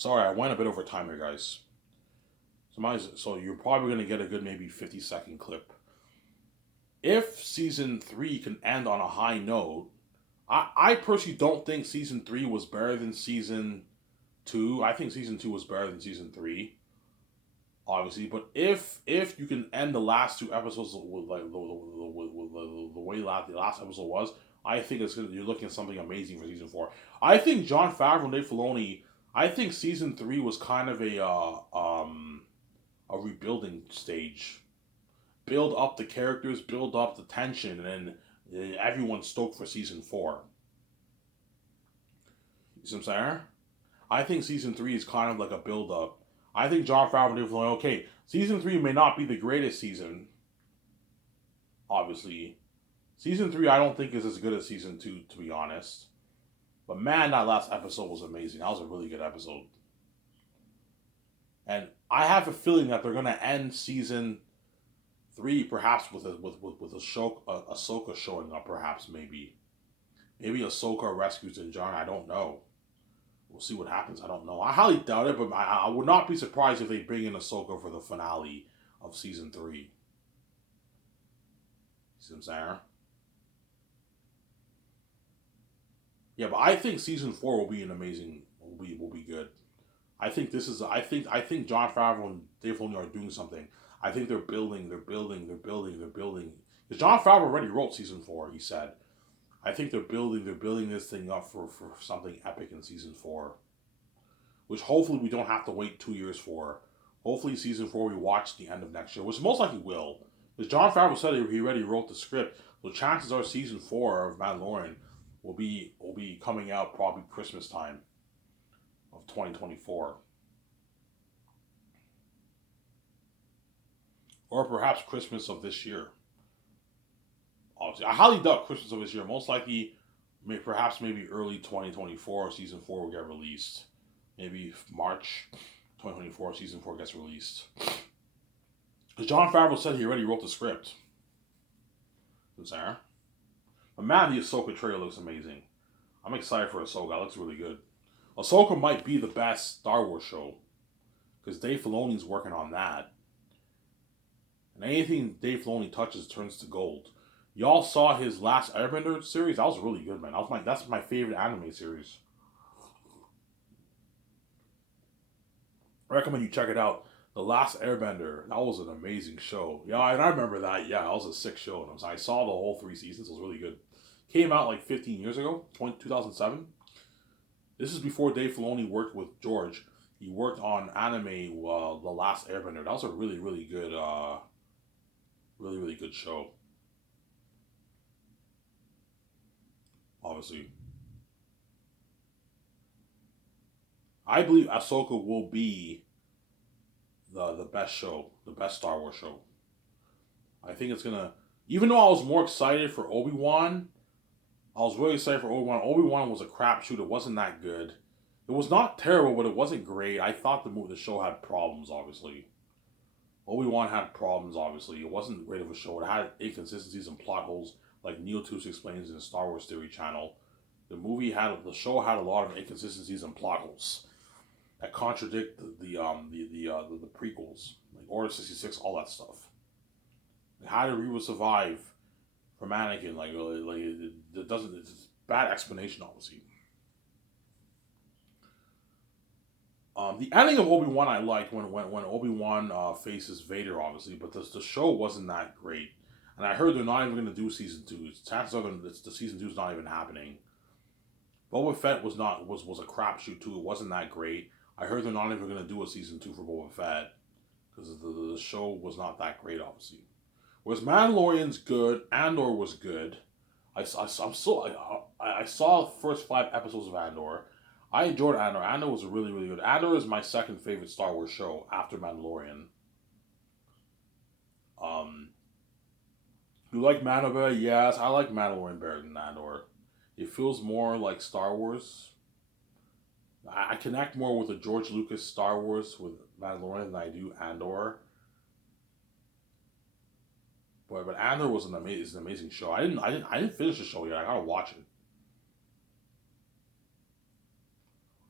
Sorry, I went a bit over time here, guys. So you're probably going to get a good maybe 50-second clip. If season 3 can end on a high note, I personally don't think season 3 was better than season 2. I think season 2 was better than season 3, obviously. But if you can end the last two episodes with like the way the last episode was, I think you're looking at something amazing for season 4. I think Jon Favreau and Dave Filoni. I think season 3 was kind of a rebuilding stage. Build up the characters, build up the tension, and then everyone's stoked for season 4. You see what I'm saying? I think season 3 is kind of like a build up. I think Jon Favreau and Dave Filoni, okay, season 3 may not be the greatest season, obviously. Season 3 I don't think is as good as season 2, to be honest. But man, that last episode was amazing. That was a really good episode. And I have a feeling that they're gonna end season 3 perhaps with Ahsoka showing up, perhaps maybe Ahsoka rescues Din. I don't know. We'll see what happens. I don't know. I highly doubt it, but I would not be surprised if they bring in Ahsoka for the finale of season 3. See what I'm saying? Yeah, but I think season 4 will be an amazing. Will be good. I think Jon Favreau and Dave Filoni are doing something. I think they're building. Because Jon Favreau already wrote season 4. He said. I think they're building. They're building this thing up for something epic in season 4, which hopefully we don't have to wait 2 years for. Hopefully season 4 we watch the end of next year, which most likely will. Because Jon Favreau said he already wrote the script, so chances are season 4 of Mandalorian will be coming out probably Christmas time of 2024. Or perhaps Christmas of this year. Obviously, I highly doubt Christmas of this year. Most likely, maybe early 2024, season 4 will get released. Maybe March 2024, season 4 gets released. Because Jon Favreau said he already wrote the script. Sarah. But man, the Ahsoka trailer looks amazing. I'm excited for Ahsoka. It looks really good. Ahsoka might be the best Star Wars show. Because Dave Filoni's working on that. And anything Dave Filoni touches turns to gold. Y'all saw his last Airbender series? That was really good, man. That's my favorite anime series. I recommend you check it out. The Last Airbender. That was an amazing show. Yeah, and I remember that. Yeah, that was a sick show. And I saw the whole 3 seasons. It was really good. Came out like 15 years ago, 2007. This is before Dave Filoni worked with George. He worked on anime, The Last Airbender. That was a really, really good, really good show. Obviously, I believe Ahsoka will be the best show, the best Star Wars show. I think it's gonna. Even though I was more excited for Obi-Wan, I was really excited for Obi-Wan. Obi-Wan was a crapshoot. It wasn't that good. It was not terrible, but it wasn't great. I thought the show had problems. Obviously, Obi-Wan had problems. Obviously, it wasn't great of a show. It had inconsistencies and plot holes, like Neil Toots explains in the Star Wars Theory channel. The show had a lot of inconsistencies and plot holes that contradict the prequels, like Order 66, all that stuff. Like, how did Reva survive from Anakin? It doesn't. It's bad explanation, obviously. The ending of Obi Wan I liked when Obi Wan faces Vader, obviously, but the show wasn't that great. And I heard they're not even going to do season 2. Chances are the season 2 is not even happening. Boba Fett was a crapshoot too. It wasn't that great. I heard they're not even going to do a season 2 for Boba Fett because the show was not that great, obviously. Whereas Mandalorian's good, Andor was good. I saw the first 5 episodes of Andor. I enjoyed Andor. Andor was really, really good. Andor is my second favorite Star Wars show after Mandalorian. Um, you like Mandalorian? Yes, I like Mandalorian better than Andor. It feels more like Star Wars. I connect more with the George Lucas Star Wars with Mandalorian than I do Andor. But Andor was an amazing show. I didn't finish the show yet. I gotta watch it.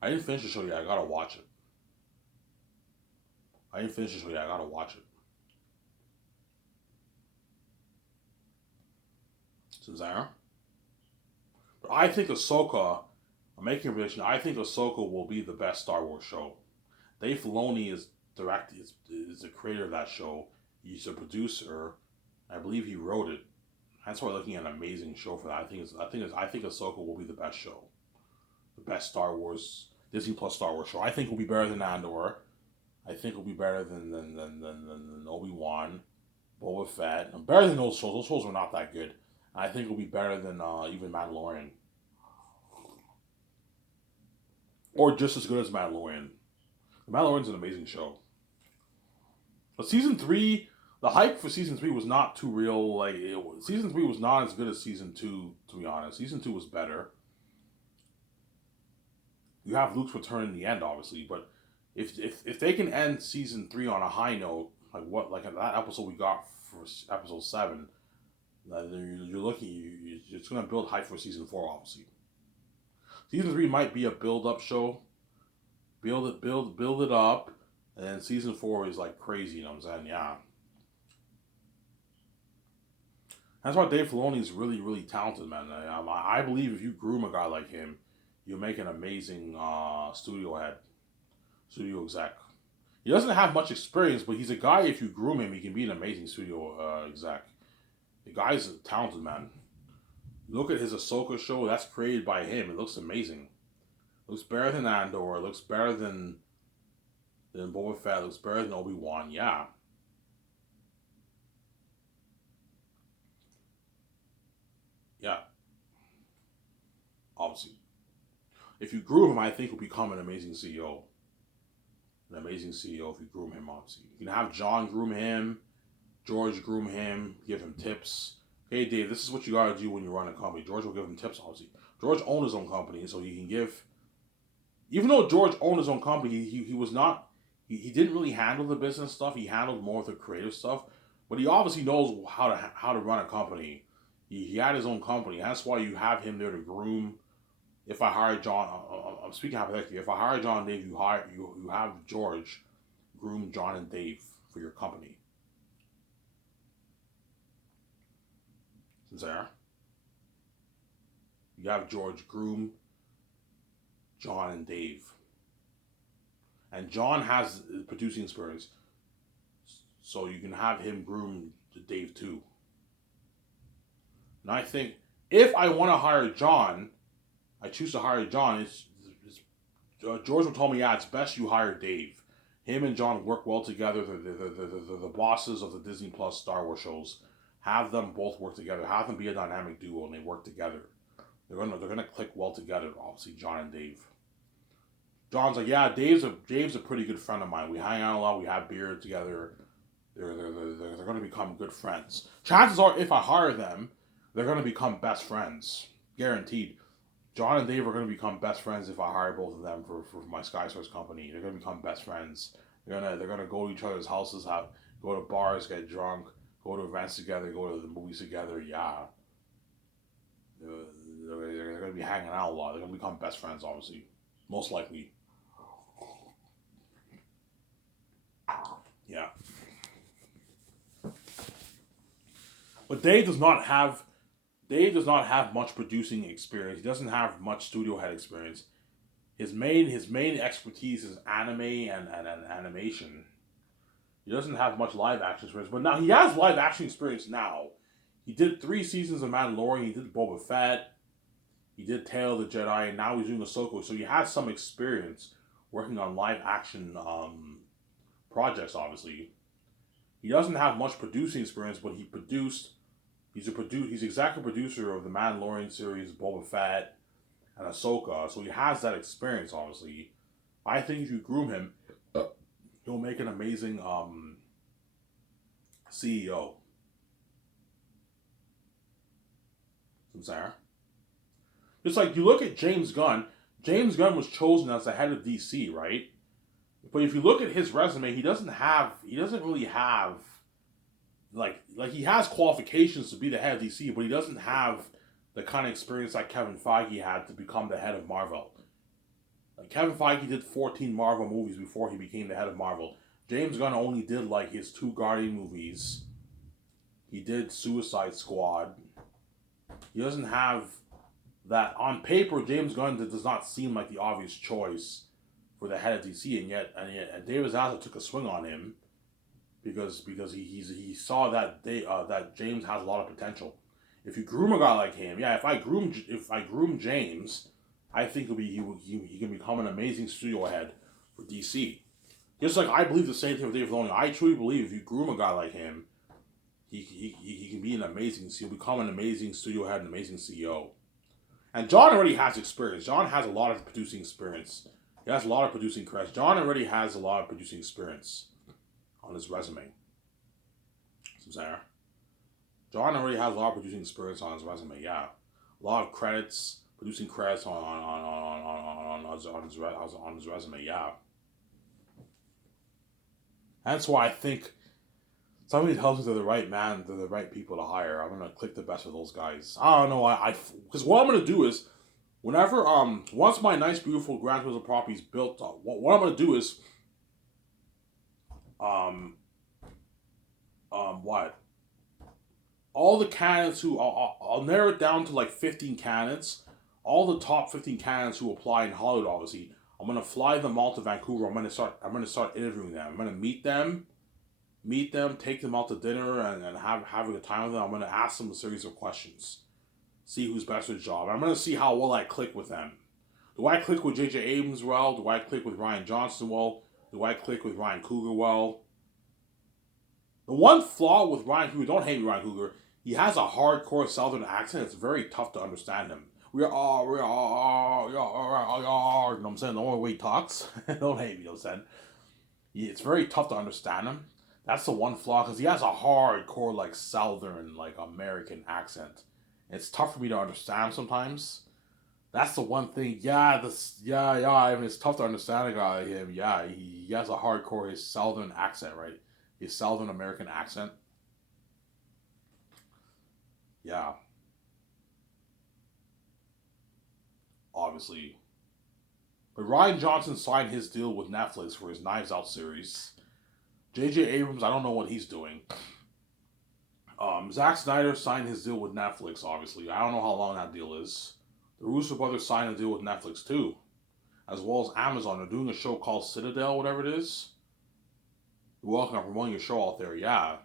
I didn't finish the show yet. I gotta watch it. I didn't finish the show yet. I gotta watch it. Cesaro. But I think Ahsoka. I'm making a prediction. I think Ahsoka will be the best Star Wars show. Dave Filoni is the creator of that show. He's a producer. I believe he wrote it. That's why we're looking at an amazing show for that. I think Ahsoka will be the best show, the best Star Wars Disney Plus Star Wars show. I think will be better than Andor. I think will be better than Obi-Wan, Boba Fett. Better than those shows. Those shows were not that good. I think will be better than even Mandalorian, or just as good as Mandalorian. The Mandalorian's an amazing show. But season 3, the hype for season 3 was not too real. Season 3 was not as good as season 2. To be honest, season 2 was better. You have Luke's return in the end, obviously, but if they can end season 3 on a high note, like that episode we got for episode 7, you're looking. It's gonna build hype for season 4, obviously. Season 3 might be a build-up show. Build it up, and then season 4 is like crazy. You know what I'm saying? Yeah. That's why Dave Filoni is really, really talented, man. I believe if you groom a guy like him, you'll make an amazing studio exec. He doesn't have much experience, but he's a guy. If you groom him, he can be an amazing studio exec. The guy's a talented man. Look at his Ahsoka show. That's created by him. It looks amazing. It looks better than Andor. It looks better than Boba Fett. It looks better than Obi-Wan. Yeah. Yeah. Obviously. If you groom him, I think he'll become an amazing CEO. An amazing CEO if you groom him, obviously. You can have John groom him, George groom him, give him tips. Hey, Dave, this is what you gotta do when you run a company. George will give him tips, obviously. George owned his own company, so he can give. Even though George owned his own company, he was not. He didn't really handle the business stuff. He handled more of the creative stuff. But he obviously knows how to run a company. He had his own company. That's why you have him there to groom. If I hire John, I'm speaking hypothetically. If I hire John and Dave, you have George groom John and Dave for your company. There. You have George groom John and Dave. And John has producing experience, so you can have him groom Dave too. And I think if I want to hire John, I choose to hire John. George will tell me, yeah, it's best you hire Dave. Him and John work well together. The bosses of the Disney Plus Star Wars shows. Have them both work together. Have them be a dynamic duo, and they work together. They're gonna click well together. Obviously, John and Dave. John's like, yeah, Dave's a pretty good friend of mine. We hang out a lot. We have beer together. They're gonna become good friends. Chances are, if I hire them, they're gonna become best friends, guaranteed. John and Dave are gonna become best friends if I hire both of them for my Sky Source company. They're gonna become best friends. They're gonna go to each other's houses, go to bars, get drunk. Go to events together, go to the movies together, yeah. They're going to be hanging out a lot. They're going to become best friends, obviously. Most likely. Yeah. But Dave does not have much producing experience. He doesn't have much studio head experience. His main expertise is anime and animation. He doesn't have much live action experience, but now he has live action experience now. He did 3 seasons of Mandalorian, he did Boba Fett, he did Tale of the Jedi, and now he's doing Ahsoka, so he has some experience working on live action projects, obviously. He doesn't have much producing experience, but he's executive producer of the Mandalorian series, Boba Fett, and Ahsoka, so he has that experience, obviously. I think if you groom him, he'll make an amazing CEO. Sarah. Just like you look at James Gunn. James Gunn was chosen as the head of DC, right? But if you look at his resume, he doesn't really have like he has qualifications to be the head of DC, but he doesn't have the kind of experience that Kevin Feige had to become the head of Marvel. Like Kevin Feige did 14 Marvel movies before he became the head of Marvel. James Gunn only did like his 2 Guardian movies. He did Suicide Squad. He doesn't have that on paper. James Gunn does not seem like the obvious choice for the head of DC, and David Zaslav took a swing on him because he saw that that James has a lot of potential. If you groom a guy like him, yeah. If I groom James, I think he can become an amazing studio head for DC. Just like I believe the same thing with Dave Filoni. I truly believe if you groom a guy like him, he can be an amazing. He'll become an amazing studio head, an amazing CEO. And John already has experience. John has a lot of producing experience. He has a lot of producing credits. John already has a lot of producing experience on his resume. Sam John already has a lot of producing experience on his resume. Yeah, a lot of credits, producing credits on his resume. Yeah, that's why I think somebody tells me they're the right man, they're the right people to hire. I'm gonna click the best of those guys. I don't know. Because what I'm gonna do is whenever once my nice beautiful Grand Turismo property is built up, what I'm gonna do is what all the candidates who I'll narrow it down to like 15 candidates. All the top 15 candidates who apply in Hollywood, obviously, I'm gonna fly them all to Vancouver. I'm gonna start interviewing them. I'm gonna meet them, take them out to dinner, and have a good time with them. I'm gonna ask them a series of questions, see who's best for the job. I'm gonna see how well I click with them. Do I click with J.J. Abrams well? Do I click with Rian Johnson well? Do I click with Ryan Coogler well? The one flaw with Ryan Coogler, don't hate me, Ryan Coogler, he has a hardcore Southern accent. It's very tough to understand him. You know what I'm saying? The only way he talks. Don't hate me, you know what I'm saying? It's very tough to understand him. That's the one flaw, because he has a hardcore, like, Southern, like, American accent. It's tough for me to understand sometimes. That's the one thing. Yeah, I mean, it's tough to understand a guy like him. Yeah, he has a hardcore, his Southern accent, right? His Southern American accent. Yeah. Obviously. But Rian Johnson signed his deal with Netflix for his Knives Out series. J.J. Abrams, I don't know what he's doing. Zack Snyder signed his deal with Netflix, obviously. I don't know how long that deal is. The Russo brothers signed a deal with Netflix, too. As well as Amazon. They're doing a show called Citadel, whatever it is. You're welcome to promoting your show out there, yeah.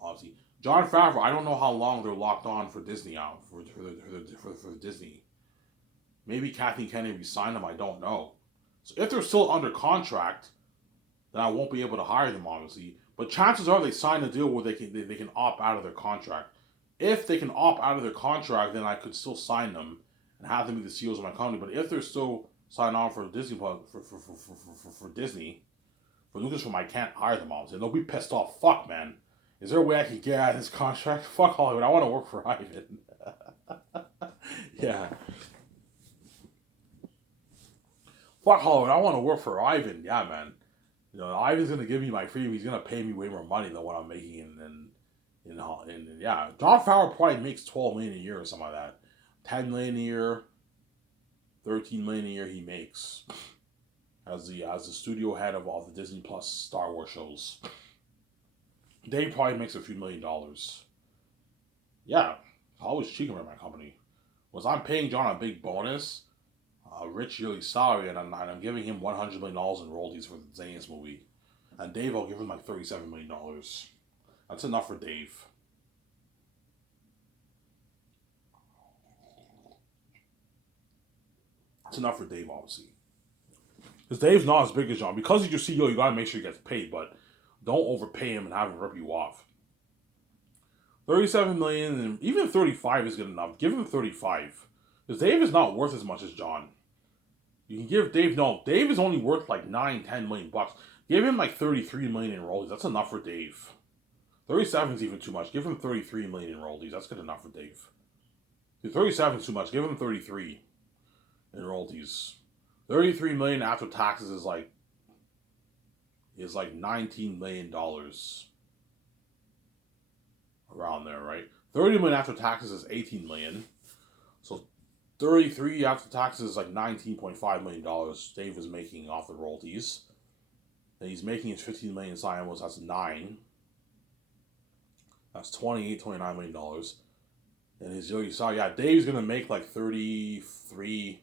Obviously. Jon Favreau, I don't know how long they're locked on for Disney out, for Disney. Maybe Kathleen Kennedy signed them, I don't know. So if they're still under contract, then I won't be able to hire them, obviously. But chances are they sign a deal where they can opt out of their contract. If they can opt out of their contract, then I could still sign them and have them be the CEOs of my company. But if they're still signed on for Disney for Disney, for Lucasfilm, I can't hire them, obviously. They'll be pissed off. Fuck, man. Is there a way I can get out of this contract? Fuck Hollywood. I want to work for Ivan. Yeah. Fuck Hollywood. I want to work for Ivan. Yeah, man. You know, Ivan's gonna give me my freedom. He's gonna pay me way more money than what I'm making in yeah. Jon Favreau probably makes $12 million a year or something like that. $10 million a year, $13 million a year he makes as the studio head of all the Disney Plus Star Wars shows. Dave probably makes a few $1,000,000. Yeah, Hollywood's cheating around my company. Was I'm paying John a big bonus, a rich yearly salary, and I'm giving him $100 million in royalties for the Zane's movie. And Dave, I'll give him like $37 million. That's enough for Dave. It's enough for Dave, obviously. Because Dave's not as big as John. Because he's your CEO, you gotta make sure he gets paid, but don't overpay him and have him rip you off. 37 million, and even 35 is good enough. Give him 35. Because Dave is not worth as much as John. You can give Dave, no, Dave is only worth like 9-10 million bucks. Give him like 33 million in royalties. That's enough for Dave. 37 is even too much. Give him 33 million in royalties. That's good enough for Dave. 37 is too much. Give him 33 in royalties. 33 million after taxes is like $19 million. Around there, right? 30 million after taxes is 18 million. So 33 after taxes is like $19.5 million Dave is making off the royalties. And he's making his 15 million sign was that's 9. That's 28, $29 million. And his you saw, yeah, Dave's gonna make like 33,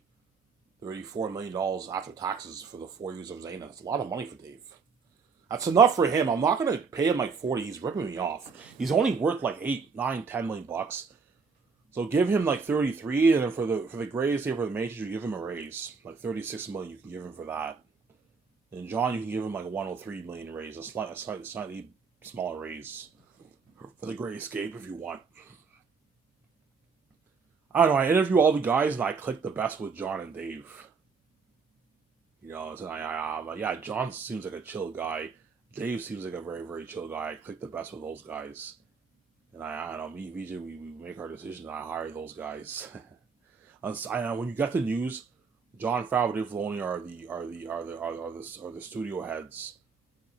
$34 million after taxes for the 4 years of Zayn. That's a lot of money for Dave. That's enough for him. I'm not gonna pay him like 40. He's ripping me off. He's only worth like 8, 9, 10 million bucks. So give him like 33, and then for the greatest day for the majors, you give him a raise. Like 36 million you can give him for that. And John, you can give him like a 103 million raise, a slightly smaller raise for the Great Escape if you want. I don't know. I interview all the guys and I click the best with John and Dave. You know, so yeah, John seems like a chill guy. Dave seems like a very, very chill guy. I click the best with those guys. And I don't know, me and VJ, we make our decision and I hire those guys. I know when you get the news, Jon Favreau and Dave Filoni are the studio heads,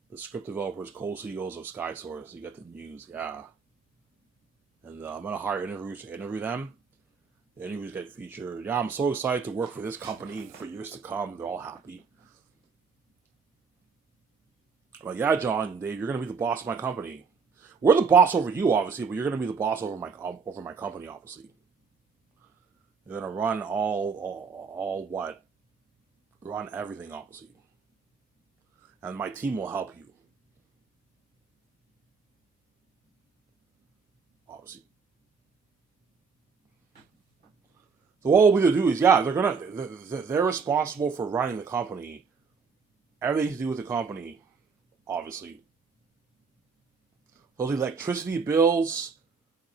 the script developers, co-CEOs of Sky Source. You get the news, yeah. And I'm gonna hire interviewers to interview them. The interviews get featured. Yeah, I'm so excited to work for this company for years to come. They're all happy. But yeah, John and Dave, you're gonna be the boss of my company. We're the boss over you, obviously, but you're gonna be the boss over my company, obviously. You're gonna run all what? Run everything, obviously. And my team will help you. Obviously. So what we're gonna do is, yeah, they're responsible for running the company. Everything to do with the company, obviously. Those electricity bills,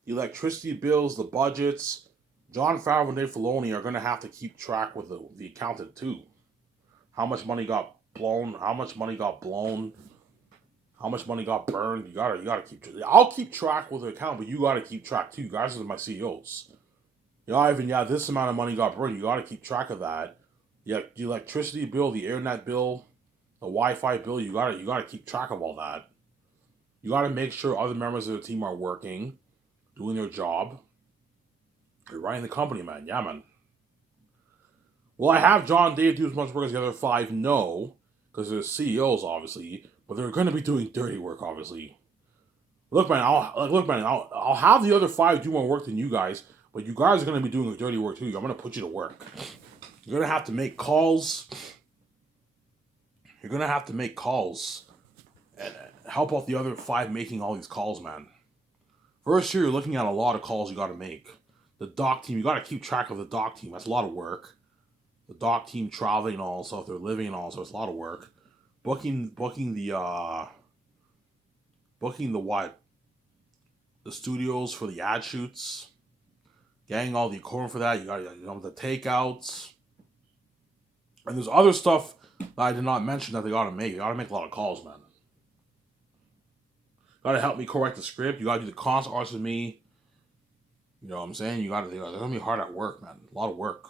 the budgets. Jon Favreau and Dave Filoni are gonna have to keep track with the accountant too. How much money got blown? How much money got blown? How much money got burned? You gotta keep. I'll keep track with the account, but you gotta keep track too. You guys are my CEOs. You know, Ivan. Yeah, this amount of money got burned. You gotta keep track of that. Yeah, the electricity bill, the internet bill, the Wi-Fi bill. You gotta keep track of all that. You gotta make sure other members of the team are working, doing their job. You're running the company, man. Yeah, man. Will I have John Dave do as much work as the other 5? No, because they're CEOs, obviously. But they're going to be doing dirty work, obviously. Look, man. I'll have the other 5 do more work than you guys, but you guys are going to be doing the dirty work too. I'm going to put you to work. You're going to have to make calls. You're going to have to make calls and help out the other 5 making all these calls, man. First year, you're looking at a lot of calls you got to make. The doc team, you got to keep track of the doc team. That's a lot of work. The doc team traveling and all stuff, they're living and all, so it's a lot of work. Booking the what? The studios for the ad shoots. Getting all the equipment for that. You got the takeouts. And there's other stuff that I did not mention that they gotta make. You gotta make a lot of calls, man. You gotta help me correct the script. You gotta do the concept arts with me. You know what I'm saying? They're gonna be hard at work, man. A lot of work.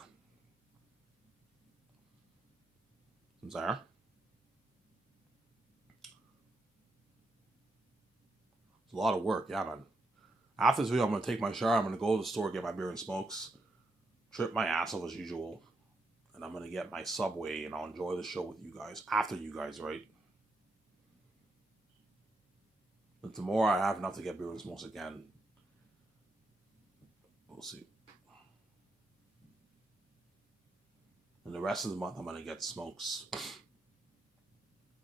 I'm sorry. It's a lot of work, yeah, man. After this video, I'm gonna take my shower. I'm gonna go to the store, get my beer and smokes, trip my ass off as usual, and I'm gonna get my Subway, and I'll enjoy the show with you guys. After you guys, right? And tomorrow I have enough to get beer and smokes again. We'll see. And the rest of the month, I'm gonna get smokes.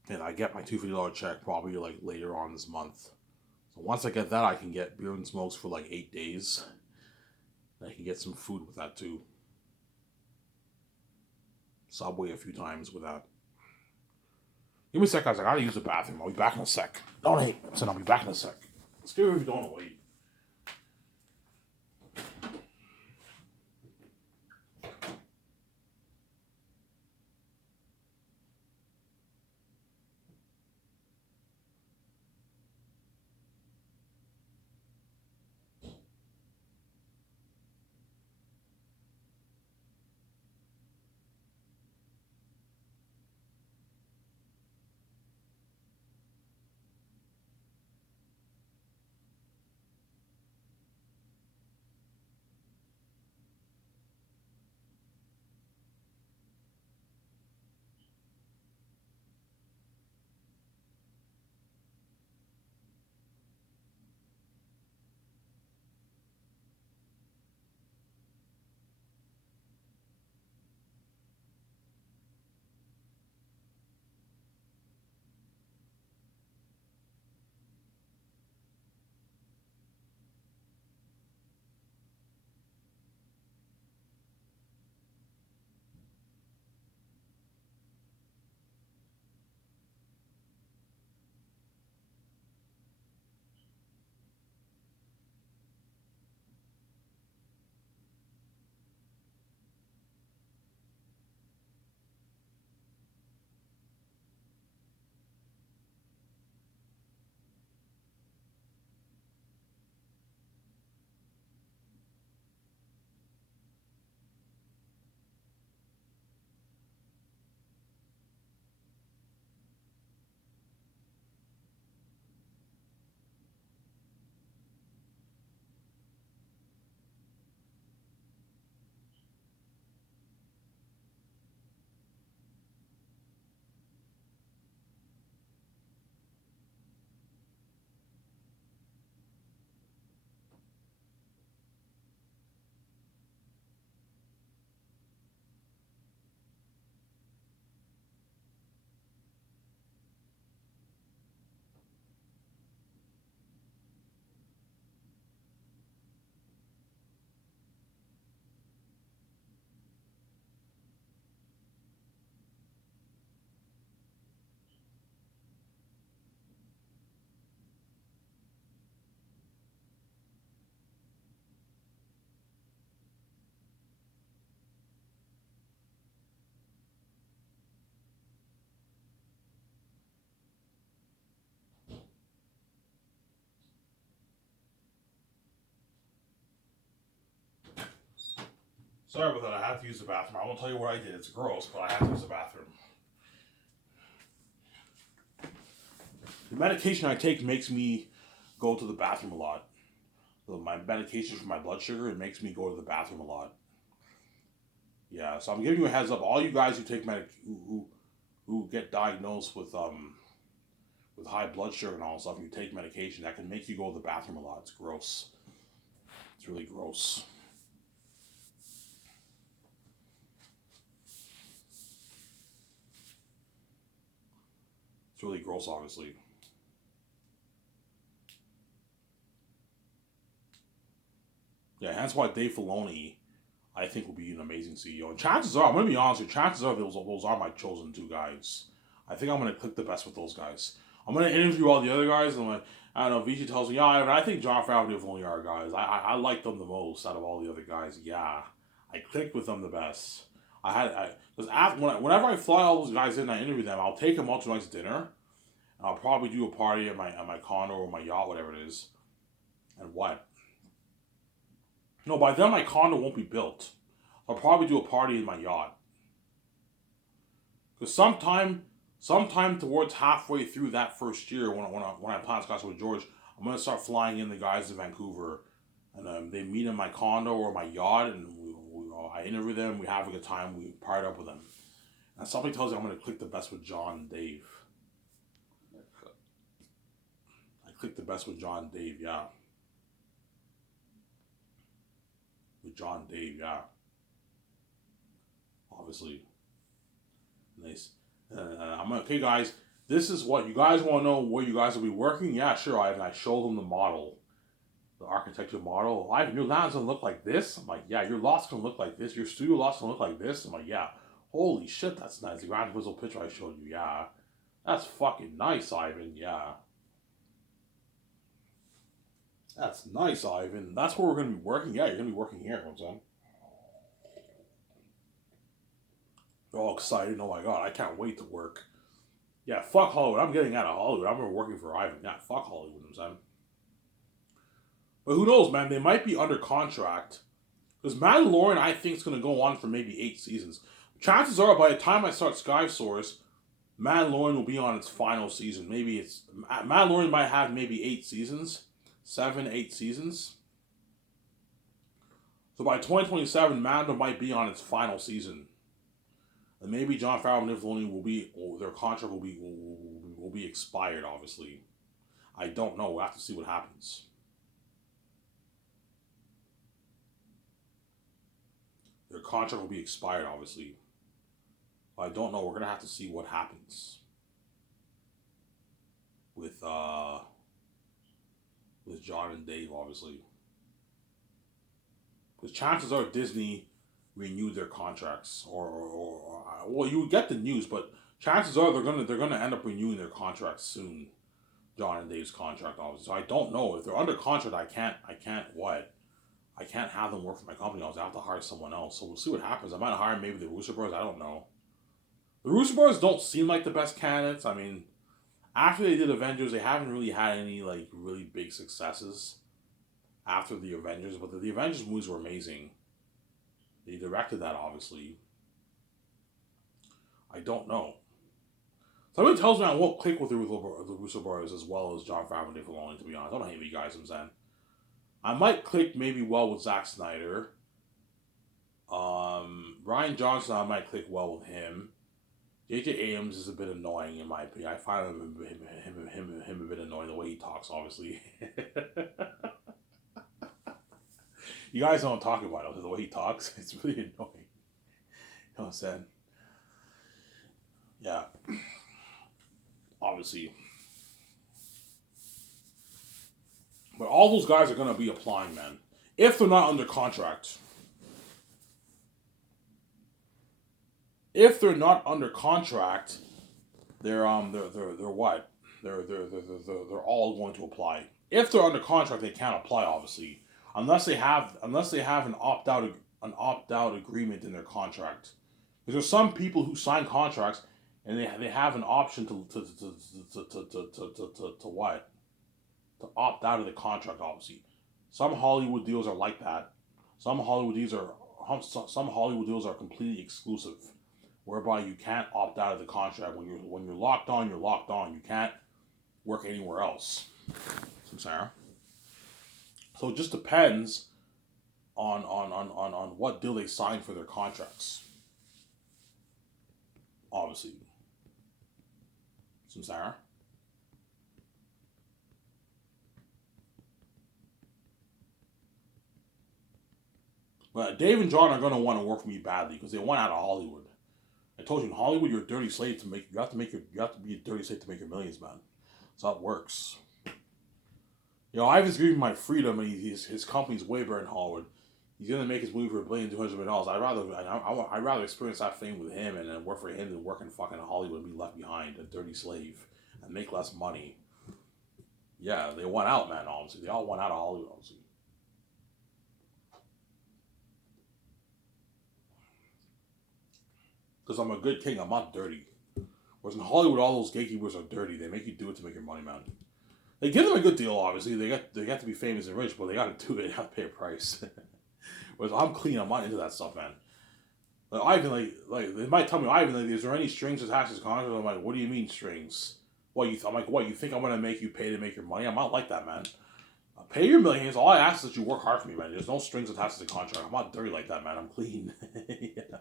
And I get my $250 check probably like later on this month. So once I get that, I can get beer and smokes for like 8 days. And I can get some food with that too. Subway a few times with that. Give me a sec, guys. I gotta use the bathroom. I'll be back in a sec. Don't hate. I said I'll be back in a sec. Let's give it if you don't wait. Sorry about that. I have to use the bathroom. I won't tell you what I did. It's gross, but I have to use the bathroom. The medication I take makes me go to the bathroom a lot. So my medication for my blood sugar, it makes me go to the bathroom a lot. Yeah, so I'm giving you a heads up. All you guys who take who get diagnosed with high blood sugar and all that stuff, you take medication that can make you go to the bathroom a lot. It's gross. It's really gross. It's really gross, obviously. Yeah, that's why Dave Filoni, I think, will be an amazing CEO. And chances are, I'm going to be honest with you, chances are those are my chosen two guys. I think I'm going to click the best with those guys. I'm going to interview all the other guys, and I don't know, Vici tells me, yeah, but I think John Favreau and Dave Filoni are our guys. I like them the most out of all the other guys. Yeah, I clicked with them the best. Because whenever I fly all those guys in and I interview them, I'll take them out to a nice dinner, and I'll probably do a party at my condo or my yacht, whatever it is. And what? No, by then my condo won't be built. I'll probably do a party in my yacht. Because sometime towards halfway through that first year, when I plan Scotch with George, I'm gonna start flying in the guys to Vancouver, and they meet in my condo or my yacht, and I interview them. We have a good time. We party up with them. And something tells me I'm gonna click the best with John and Dave. I click the best with John and Dave. Yeah. With John and Dave. Yeah. Obviously. Nice. I'm like, okay, guys. This is what you guys want to know. Where you guys will be working? Yeah, sure. I show them the model, the architecture model. Your land's gonna look like this. I'm like, yeah. Your lot's gonna look like this. Your studio lot's gonna look like this. I'm like, yeah. Holy shit, that's nice. The grand visual picture I showed you. Yeah, that's fucking nice, Ivan. Yeah, that's nice, Ivan. That's where we're gonna be working. Yeah, you're gonna be working here. What's that? They're all excited. Oh my god, I can't wait to work. Yeah, fuck Hollywood. I'm getting out of Hollywood. I'm working for Ivan. Yeah, fuck Hollywood. I'm saying. But who knows, man? They might be under contract. Because Mandalorian, I think, is going to go on for maybe 8 seasons. Chances are, by the time I start Sky Source, Mandalorian will be on its final season. Mandalorian might have maybe 8 seasons, 7, 8 seasons. So by 2027, Mando might be on its final season, and maybe John Favreau and Dave Filoni will be, or their contract will be expired. Obviously, I don't know. We'll have to see what happens. Their contract will be expired, obviously. I don't know. We're gonna have to see what happens with uh with John and Dave, obviously, because chances are Disney renewed their contracts, or well, you would get the news, but chances are they're gonna end up renewing their contracts soon. John and Dave's contract, obviously. So I don't know if they're under contract. I can't have them work for my company. I have to hire someone else. So we'll see what happens. I might hire maybe the Russo Brothers. I don't know. The Russo Brothers don't seem like the best candidates. I mean, after they did Avengers, they haven't really had any like really big successes after the Avengers. But the Avengers movies were amazing. They directed that, obviously. I don't know. Somebody tells me I won't click with the Russo Brothers as well as John Favreau and Dave Filoni. To be honest, I don't hate you guys. I'm saying I might click maybe well with Zack Snyder. Ryan Johnson, I might click well with him. J.J. Abrams is a bit annoying in my opinion. I find him a bit annoying the way he talks. Obviously, you guys don't talk about it. The way he talks, it's really annoying. You know what I'm saying? Yeah. Obviously. But all those guys are going to be applying, man. If they're not under contract. If they're not under contract, they're what? They're all going to apply. If they're under contract, they can't apply, obviously, unless they have an opt out agreement in their contract. Because there's some people who sign contracts and they have an option to what? To opt out of the contract, obviously. Some Hollywood deals are like that. Some Hollywood some Hollywood deals are completely exclusive, whereby you can't opt out of the contract. When you're locked on, you're locked on. You can't work anywhere else. Sarah. So it just depends on what deal they sign for their contracts. Obviously. Sarah. But Dave and John are gonna want to work for me badly because they want out of Hollywood. I told you in Hollywood you're a dirty slave to make. You have to be a dirty slave to make your millions, man. That's how it works. Ivan's giving me my freedom, and his company's way better in Hollywood. He's gonna make his movie for $1 billion, $200 million. I'd rather experience that fame with him and then work for him than work in fucking Hollywood and be left behind, a dirty slave, and make less money. Yeah, they want out, man. Honestly, they all want out of Hollywood. Honestly. Because I'm a good king, I'm not dirty. Whereas in Hollywood, all those gatekeepers are dirty. They make you do it to make your money, man. They give them a good deal, obviously. They got to be famous and rich, but they got to do it. They have to pay a price. Whereas I'm clean. I'm not into that stuff, man. Like Ivan, like they might tell me, Ivan, like, is there any strings attached to this contract? I'm like, what do you mean strings? I'm like, what? You think I'm gonna make you pay to make your money? I'm not like that, man. Pay your millions. All I ask is that you work hard for me, man. There's no strings attached to the contract. I'm not dirty like that, man. I'm clean. Yeah.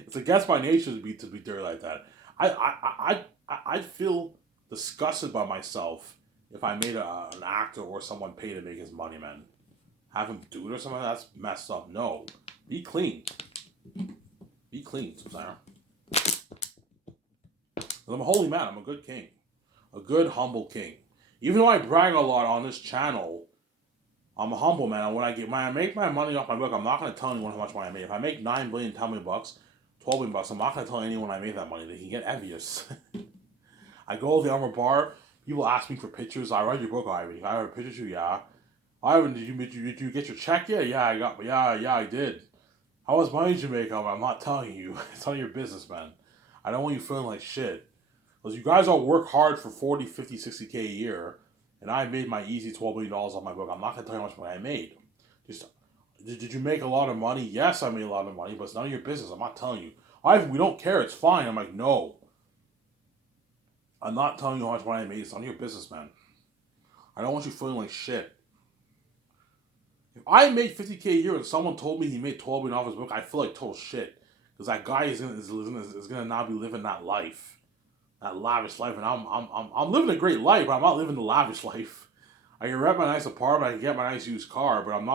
It's against my nature to be dirty like that. I'd feel disgusted by myself if I made an actor or someone pay to make his money, man. Have him do it or something, that's messed up. No. Be clean. Be clean, Sarah. I'm a holy man. I'm a good king. A good, humble king. Even though I brag a lot on this channel, I'm a humble man. When I make my money off my book, I'm not going to tell anyone how much money I made. If I make $9 billion, $10 million, $12 million, I'm not going to tell anyone I made that money. They can get envious. I go to the Armor Bar. People ask me for pictures. I read your book, Ivan. I have a picture to you, yeah. Ivan, did you get your check yet? Yeah, I did. How much money did you make? I'm not telling you. It's none of your business, man. I don't want you feeling like shit. Because you guys all work hard for 40, 50, 60K a year, and I made my easy $12 million off my book. I'm not going to tell you how much money I made. Just, did you make a lot of money? Yes, I made a lot of money, but it's none of your business. I'm not telling you. Ivan, we don't care. It's fine. I'm like, no. I'm not telling you how much money I made. It's none of your business, man. I don't want you feeling like shit. If I made $50K a year and someone told me he made $12 million off his book, I feel like total shit. Because that guy is gonna now be living that life. That lavish life. And I'm living a great life, but I'm not living the lavish life. I can rent my nice apartment, I can get my nice used car, but I'm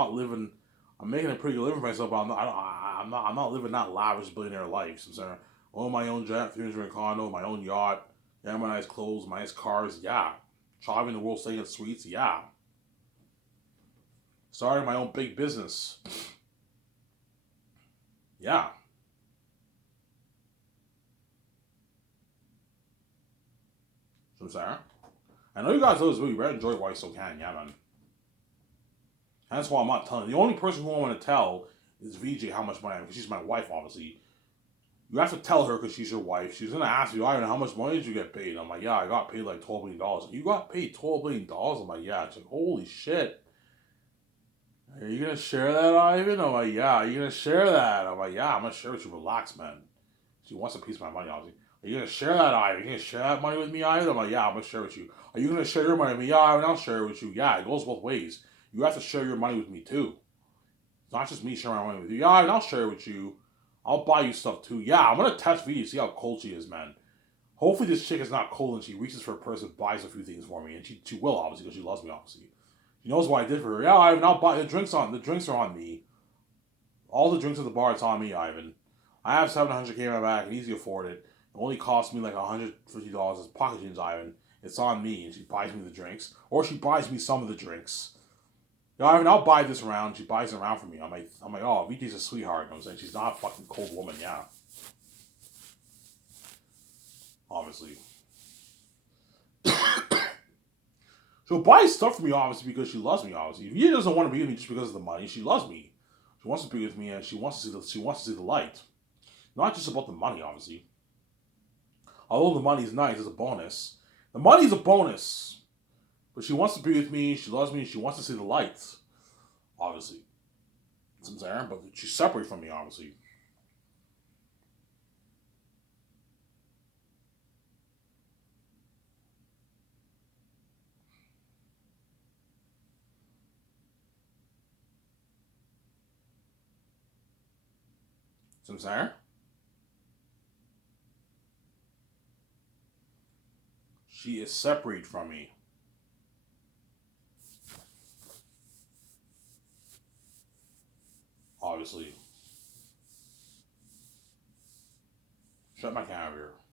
making a pretty good living for myself, but I'm not living that lavish billionaire life. So I'm saying, own my own jet, 300 condo, my own yacht, get my nice clothes, my nice cars, yeah. Traveling the world, staying in suites, yeah. Starting my own big business. Yeah. So Sarah, I know you guys know this movie. You better enjoy it while you still can. Yeah, man. That's why I'm not telling. The only person who I want to tell is VJ how much money I have, because she's my wife, obviously. You have to tell her because she's your wife. She's going to ask you, I don't know, how much money did you get paid? I'm like, yeah, I got paid like $12 million. You got paid $12 million? I'm like, yeah. It's like, holy shit. Are you going to share that, Ivan? I'm like, yeah. Are you going to share that? I'm like, yeah, I'm going to share with you. Relax, man. She wants a piece of my money, obviously. Are you going to share that, Ivan? Are you going to share that money with me, Ivan? I'm like, yeah, I'm going to share with you. Are you going to share your money with me? Yeah, Ivan, I'll share it with you. Yeah, it goes both ways. You have to share your money with me, too. It's not just me sharing my money with you. Yeah, Ivan, I'll share it with you. I'll buy you stuff, too. Yeah, I'm going to test V to see how cold she is, man. Hopefully this chick is not cold and she reaches for a purse and buys a few things for me. And she will, obviously, because she loves me, obviously. She knows what I did for her. Yeah, Ivan, I'll buy the drinks are on me. All the drinks at the bar, it's on me, Ivan. I have $700K in my bag, I can easily afford it. It only costs me like $150 as pocket jeans, Ivan. It's on me, and she buys me the drinks. Or she buys me some of the drinks. Yeah, Ivan, I'll buy this round. She buys it around for me. I'm like, oh, VJ's a sweetheart. You know what I'm saying? She's not a fucking cold woman, yeah. Obviously. She'll buy stuff for me, obviously, because she loves me, obviously. VJ doesn't want to be with me just because of the money. She loves me. She wants to be with me, and she wants to see the light. Not just about the money, obviously. Although the money's nice, it's a bonus. The money's a bonus. But she wants to be with me, she loves me, she wants to see the lights. Obviously. Since Aaron, but she's separate from me, obviously. Since Aaron, she is separate from me. Obviously. Shut my camera here.